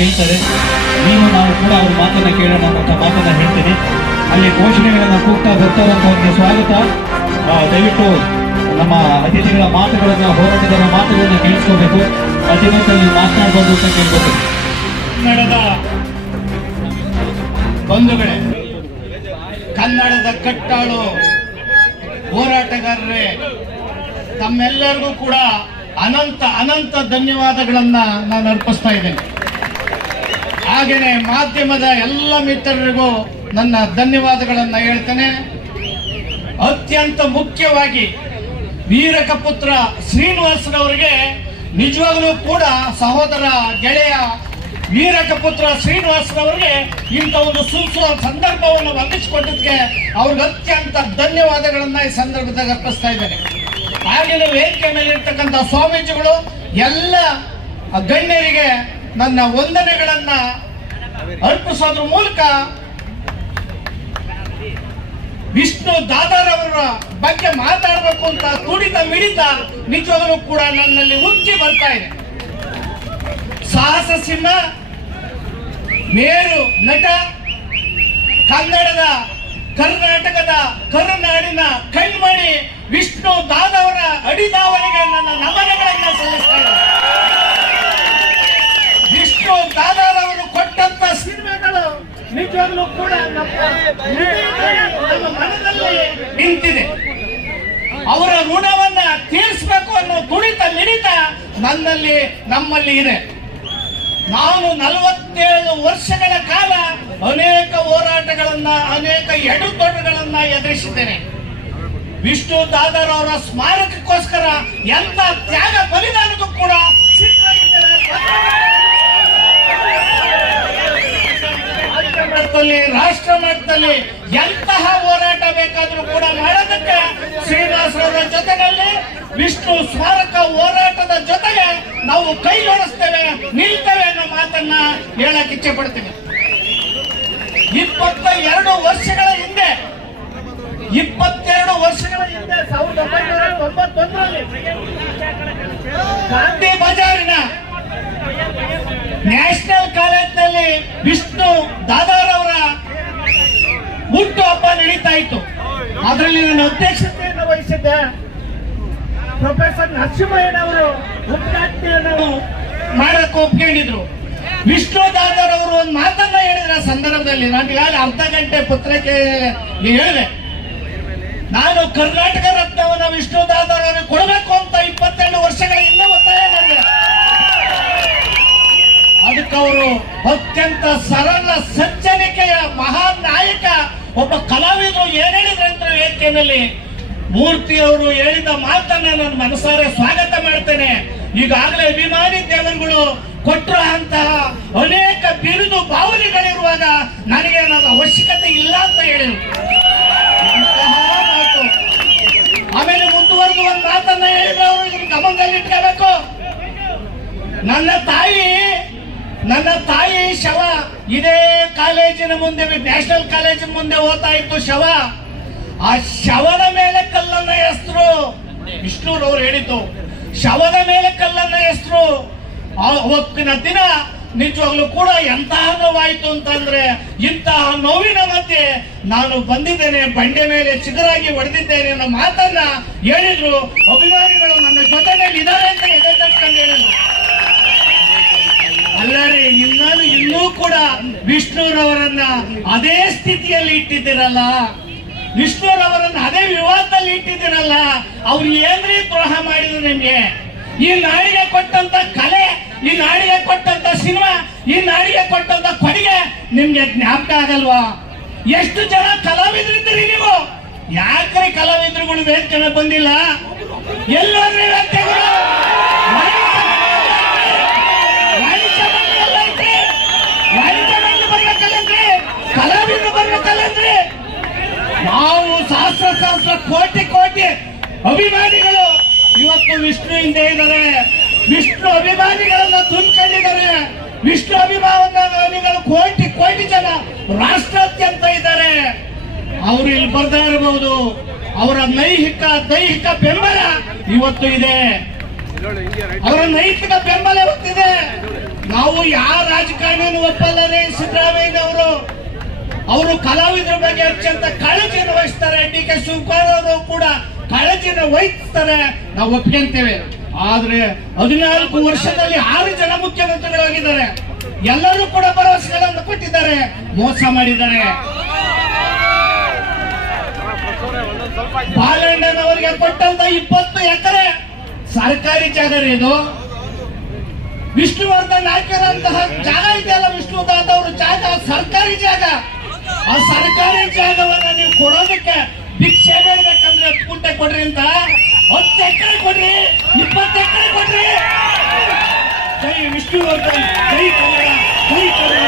ಕೇಳ್ತಾರೆ ನೀವು ನಾವು ಕೂಡ ಅವ್ರ ಮಾತನ್ನ ಕೇಳೋಣ ಅಂತ ಮಾತನ್ನ ಹೇಳ್ತೀನಿ. ಅಲ್ಲಿ ಘೋಷಣೆಗಳನ್ನ ಕೂಗ್ತಾ ಬರ್ತಾರಂತವ್ರಿಗೆ ಸ್ವಾಗತ. ದಯವಿಟ್ಟು ನಮ್ಮ ಅತಿಥಿಗಳ ಮಾತುಗಳನ್ನ ಹೋರಾಟಗಾರ ಮಾತುಗಳನ್ನ ಕೇಳಿಸ್ಕೋಬೇಕು. ಅತಿಥಿಗಳಲ್ಲಿ ಮಾತನಾಡಬಹುದು ಅಂತ ಕೇಳ್ಬೋದು ಕನ್ನಡದ ಬಂಧುಗಳೇ, ಕನ್ನಡದ ಕಟ್ಟಾಳು ಹೋರಾಟಗಾರರೇ, ತಮ್ಮೆಲ್ಲರಿಗೂ ಕೂಡ ಅನಂತ ಅನಂತ ಧನ್ಯವಾದಗಳನ್ನ ನಾನು ಅರ್ಪಿಸ್ತಾ ಇದ್ದೇನೆ. ಹಾಗೆಯೇ ಮಾಧ್ಯಮದ ಎಲ್ಲ ಮಿತ್ರರಿಗೂ ನನ್ನ ಧನ್ಯವಾದಗಳನ್ನು ಹೇಳ್ತೇನೆ. ಅತ್ಯಂತ ಮುಖ್ಯವಾಗಿ ವೀರಕಪುತ್ರ ಶ್ರೀನಿವಾಸನವರಿಗೆ ನಿಜವಾಗಲೂ ಕೂಡ ಸಹೋದರ ಗೆಳೆಯ ವೀರಕಪುತ್ರ ಶ್ರೀನಿವಾಸನವರಿಗೆ ಇಂಥ ಒಂದು ಸುಲ್ಸುವ ಸಂದರ್ಭವನ್ನು ಒದಗಿಸಿಕೊಟ್ಟಿದ್ದಕ್ಕೆ ಅವ್ರಿಗೆ ಅತ್ಯಂತ ಧನ್ಯವಾದಗಳನ್ನು ಈ ಸಂದರ್ಭದಾಗ ಅರ್ಪಿಸ್ತಾ ಇದ್ದೇನೆ. ಹಾಗೆಯೇ ವೇದಿಕೆ ಮೇಲೆ ಇರ್ತಕ್ಕಂಥ ಸ್ವಾಮೀಜಿಗಳು ಎಲ್ಲ ಗಣ್ಯರಿಗೆ ನನ್ನ ವಂದನೆಗಳನ್ನ ಅರ್ಪಿಸೋದ್ರ ಮೂಲಕ ವಿಷ್ಣು ದಾದಾರವರ ಬಗ್ಗೆ ಮಾತಾಡಬೇಕು ಅಂತ ತುಡಿತ ಮಿಡಿತ ನಿಜವಾಗಲೂ ಕೂಡ ನನ್ನಲ್ಲಿ ಉಕ್ಕಿ ಬರ್ತಾ ಇದೆ. ಸಾಹಸ ಸಿಂಹ, ಮೇರು ನಟ, ಕನ್ನಡದ ಕರ್ನಾಟಕದ ಕರುನಾಡಿನ ಕಣ್ಮಣಿ ವಿಷ್ಣು ದಾದವರ ಅಡಿದಾವರಿಗೆ ನನ್ನ ನಮನಗಳನ್ನ ಸಲ್ಲಿಸ್ತಾ ಇದ್ದೇನೆ ವಿಷ್ಣು ದಾದಾರವರು ಕೊಟ್ಟಂತ ಸಿನಿಮಾಗಳು ನಿಜವಾಗ್ಲೂ ಕೂಡ ನಮ್ಮ ಮನದಲ್ಲಿ ನಿಂತಿದೆ. ಅವರ ಋಣವನ್ನ ತೀರಿಸಬೇಕು ಅನ್ನೋ ಗುಣಿತ ಮಿಡಿತ ನನ್ನಲ್ಲಿ, ನಮ್ಮಲ್ಲಿ ಇದೆ. ನಾನು ನಲವತ್ತೇಳು ವರ್ಷಗಳ ಕಾಲ ಅನೇಕ ಹೋರಾಟಗಳನ್ನ, ಅನೇಕ ಎಡುತೊಡುಗಳನ್ನ ಎದುರಿಸಿದ್ದೇನೆ. ವಿಷ್ಣು ದಾದರ್ ಅವರ ಸ್ಮಾರಕಕ್ಕೋಸ್ಕರ ಎಂತ ತ್ಯಾಗ ಬಲಿದಾನಕ್ಕೂ ಕೂಡ ಮಟ್ಟದಲ್ಲಿ, ರಾಷ್ಟ್ರ ಮಟ್ಟದಲ್ಲಿ ಎಂತಹ ಹೋರಾಟ ಬೇಕಾದ್ರೂ ಕೂಡ ಮಾಡೋದಕ್ಕೆ ಶ್ರೀನಿವಾಸರವರ ಜೊತೆನಲ್ಲಿ ವಿಷ್ಣು ಸ್ಮಾರಕ ಹೋರಾಟದ ಜೊತೆಗೆ ನಾವು ಕೈ ಜೋಡಿಸ್ತೇವೆ, ನಿಲ್ತೇವೆ ಅನ್ನೋ ಮಾತನ್ನ ಹೇಳಕ್ ಇಚ್ಛೆ ಪಡ್ತೇವೆ ಇಪ್ಪತ್ತ ಎರಡು ವರ್ಷಗಳ ಹಿಂದೆ, ಇಪ್ಪತ್ತೆರಡು ವರ್ಷಗಳ ಹಿಂದೆ ಸಾವಿರದ ಒಂಬೈನೂರ ತೊಂಬತ್ತೊಂದರಲ್ಲಿ ಗಾಂಧಿ ಬಜಾರಿನ ನ್ಯಾಷನಲ್ ಕಾಲೇಜ್ನಲ್ಲಿ ವಿಷ್ಣು ಅವರ ಹುಟ್ಟು ಹಬ್ಬ ನಡೀತಾ ಇತ್ತು. ಅದರಲ್ಲಿ ನನ್ನ ಅಧ್ಯಕ್ಷತೆಯನ್ನು ವಹಿಸಿದ್ದೆ. ಪ್ರೊಫೆಸರ್ ನರಸಿಂಹಯ್ಯನವರು ಉದ್ಘಾಟನೆಯನ್ನು ಮಾಡಕ್ಕೆ ಒಪ್ಕೊಂಡಿದ್ರು. ವಿಷ್ಣು ದಾದರ್ ಅವರು ಒಂದು ಮಾತನ್ನ ಹೇಳಿದ್ರ ಸಂದರ್ಭದಲ್ಲಿ. ನಾನು ಈಗಾಗಲೇ ಅರ್ಧ ಗಂಟೆ ಪತ್ರಿಕೆ ಹೇಳಿದೆ. ನಾನು ಕರ್ನಾಟಕ ರತ್ನವನ್ನು ವಿಷ್ಣು ದಾದರ್ ಅವರಿಗೆ ಕೊಡಬೇಕು ಅಂತ ಇಪ್ಪತ್ತೆರಡು ವರ್ಷಗಳ ಹಿಂದೆ ಒತ್ತಾಯ ಮಾಡಿದೆ. ಅದಕ್ಕೆ ಅವರು ಅತ್ಯಂತ ಸರಳ ವೇದಿಕೆಯಲ್ಲಿ ಮೂರ್ತಿ ಅವರು ಹೇಳಿದ ಮಾತನ್ನ ನಾನು ಮನಸಾರೆ ಸ್ವಾಗತ ಮಾಡ್ತೇನೆ. ಈಗಾಗಲೇ ಅಭಿಮಾನಿ ದೇವರುಗಳು ಕೊಟ್ಟರು ಅಂತಹ ಅನೇಕ ಬಿರುದು ಬಾವಲಿಗಳಿರುವಾಗ ನನಗೆ ನನ್ನ ಅವಶ್ಯಕತೆ ಇಲ್ಲ ಅಂತ ಹೇಳಿದ್ರು. ಆಮೇಲೆ ಮುಂದುವರೆದು ಒಂದು ಮಾತನ್ನ ಹೇಳಿದ್ರೆ ಅವರು ಇದನ್ನ ಗಮನದಲ್ಲಿ ಇಟ್ಕೋಬೇಕು. ನನ್ನ ತಾಯಿ ನನ್ನ ತಾಯಿ ಶವ ಇದೇ ಕಾಲೇಜಿನ ಮುಂದೆ, ನ್ಯಾಷನಲ್ ಕಾಲೇಜಿನ ಮುಂದೆ ಓದ್ತಾ ಇತ್ತು ಶವ. ಆ ಶವದ ಮೇಲೆ ಕಲ್ಲನ್ನ ಎಸ್ತರು ವಿಷ್ಣುರವ್ರು ಹೇಳಿದ್ದು, ಶವದ ಮೇಲೆ ಕಲ್ಲನ್ನ ಎಸ್ತರು ಅವತ್ತಿನ ದಿನ ನಿಜವಾಗ್ಲೂ ಕೂಡ ಎಂತಹ ನೋವಾಯ್ತು ಅಂತಂದ್ರೆ ಇಂತಹ ನೋವಿನ ಮಧ್ಯೆ ನಾನು ಬಂದಿದ್ದೇನೆ, ಬಂಡೆ ಮೇಲೆ ಚಿಗುರಾಗಿ ಹೊಡೆದಿದ್ದೇನೆ ಅನ್ನೋ ಮಾತನ್ನ ಹೇಳಿದ್ರು. ಅಭಿಮಾನಿಗಳು ನನ್ನ ಜೊತೆನಲ್ಲಿ ಇದ್ದಾರೆ ಅಂತ ಎದೆ ತಟ್ಕೊಂಡು ಹೇಳಿದ್ರು. ಅಲ್ಲರಿ ಇನ್ನೂ ಇನ್ನೂ ಕೂಡ ವಿಷ್ಣುರವರನ್ನ ಅದೇ ಸ್ಥಿತಿಯಲ್ಲಿ ಇಟ್ಟಿದ್ದೀರಲ್ಲ. ವಿಷ್ಣುರವರನ್ನ ಅದೇ ವಿವಾದದಲ್ಲಿ ಇಟ್ಟಿದ್ದೀರಲ್ಲ, ಅವ್ರು ಏನ್ರಿ ದ್ರೋಹ ಮಾಡಿದ್ರು ನಿಮ್ಗೆ? ಈ ನಾಡಿಗೆ ಕೊಟ್ಟಂತ ಕಲೆ, ಈ ನಾಡಿಗೆ ಕೊಟ್ಟಂತ ಸಿನಿಮಾ, ಈ ನಾಡಿಗೆ ಕೊಟ್ಟಂತ ಕೊಡುಗೆ ನಿಮ್ಗೆ ಜ್ಞಾಪಕ ಆಗಲ್ವಾ? ಎಷ್ಟು ಜನ ಕಲಾವಿದ್ರಿದ್ದೀರಿ ನೀವು? ಯಾಕ್ರಿ ಕಲಾವಿದ್ರುಗಳು ವೇದಿಕೆ ಬಂದಿಲ್ಲ? ಎಲ್ಲೋದ್ರಿ ಸಹಸ್ರ ಕೋಟಿ ಕೋಟಿ ಅಭಿಮಾನಿಗಳು ಇವತ್ತು ವಿಷ್ಣು ಹಿಂದೆ ಇದ್ದಾರೆ. ವಿಷ್ಣು ಅಭಿಮಾನಿಗಳನ್ನ ತುಂಬಿಕೊಂಡಿದ್ದಾರೆ. ವಿಷ್ಣು ಅಭಿಮಾನಿಗಳು ಕೋಟಿ ಕೋಟಿ ಜನ ರಾಷ್ಟ್ರಾದ್ಯಂತ ಇದ್ದಾರೆ. ಅವರು ಇಲ್ಲಿ ಬರ್ತಾ ಇರಬಹುದು ಅವರ ನೈಹಿಕ ದೈಹಿಕ ಬೆಂಬಲ ಇವತ್ತು ಇದೆ. ಅವರ ನೈತಿಕ ಬೆಂಬಲ ಇವತ್ತಿದೆ. ನಾವು ಯಾವ ರಾಜಕಾರಣಿಯನ್ನು ಒಪ್ಪಲ್ಲ ಸಿದ್ದರಾಮಯ್ಯ ಅವರು ಅವರು ಕಲಾವಿದರ ಬಗ್ಗೆ ಅತ್ಯಂತ ಶಿವಕುಮಾರ್ ಕೂಡ ಕಾಳಜಿನ ವಹಿಸ್ತಾರೆ ನಾವು ಒಪ್ಕೊಂತೇವೆ ಆದ್ರೆ ಹದಿನಾಲ್ಕು ವರ್ಷದಲ್ಲಿ ಆರು ಜನ ಮುಖ್ಯಮಂತ್ರಿಗಳಾಗಿದ್ದಾರೆ. ಎಲ್ಲರೂ ಕೂಡ ಭರವಸೆಗಳನ್ನು ಕೊಟ್ಟಿದ್ದಾರೆ. ಮೋಸ ಮಾಡಿದ್ದಾರೆ. ಬಾಲಣ್ಣನವರಿಗೆ ಕೊಟ್ಟಂತ ಇಪ್ಪತ್ತು ಎಕರೆ ಸರ್ಕಾರಿ ಜಾಗ ಇದು. ವಿಷ್ಣುವರ್ಧನ್ ಹಾಕಿರೋಂತಹ ಜಾಗ ಇದೆಯಲ್ಲ ವಿಷ್ಣುವರ್ಧನ್ ಅವರು ಜಾಗ? ಸರ್ಕಾರಿ ಜಾಗ. ಆ ಸರ್ಕಾರಿ ಜಾಗವನ್ನ ನೀವು ಕೊಡೋದಕ್ಕೆ ಭಿಕ್ಷೆ ಬೇಕಂದ್ರೆ ಹತ್ತು ಕೊಡ್ರಿ ಅಂತ ಹತ್ತು ಎಕರೆ ಕೊಡ್ರಿ, ಇಪ್ಪತ್ತು ಎಕರೆ ಕೊಡ್ರಿ. ಜೈ ವಿಷ್ಣುವರ್ಧನ್ ಜೈ ಕನ್ನಡ ಜೈ ಕನ್ನಡ